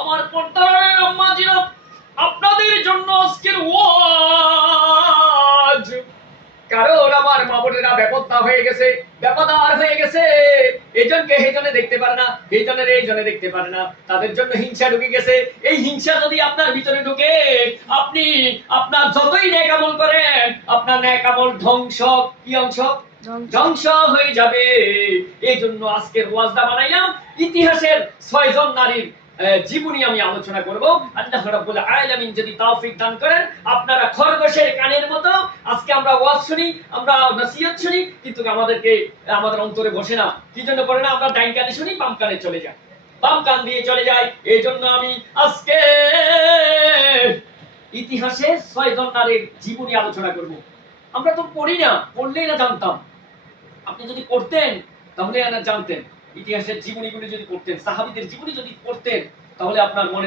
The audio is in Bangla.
আমার পর্দার আম্মাজিরা, আপনাদের জন্য আজকের ওয়াজ। কারণ আমার মা বোনেরা বেপত্তা হয়ে গেছে, বেপদার হয়ে গেছে। এজনকে এইজনে দেখতে পারে না, এইজনের এইজনে দেখতে পারে না, তাদের জন্য হিংসা ঢুকে গেছে। এই হিংসা যদি আপনার ভিতরে ঢুকে, আপনি আপনার যতই নেক আমল করেন, আপনার নেক আমল ধ্বংস, কি অংশ? ধ্বংস হয়ে যাবে। এই জন্য আজকের ওয়াজটা বানাইলাম, ইতিহাসের 6 জন নারীর জীবনী আমি আলোচনা করব। আল্লাহ রাব্বুল আলামিন যদি তৌফিক দান করেন, আপনারা খরগোশের কানের মতো আজকে আমরা ওয়াজ শুনি, আমরা নসিহত শুনি, কিন্তু আমাদের অন্তরে বসে না। কি জন্য করে না? আমরা ডাইন কানে শুনি, বাম কানে চলে যায়, বাম কান দিয়ে চলে যায়। এই জন্য আমি আজকে ইতিহাসে 6 জন নারীর জীবনী আলোচনা করব। আমরা তো পড়ি না, পড়লেই না জানতাম। আপনি যদি পড়তেন তাহলে জানতেন। ইতিহাসের জীবনীগুলি যদি পড়তেন, সাহাবীদের জীবনী যদি পড়তেন, তাহলে আপনার মনে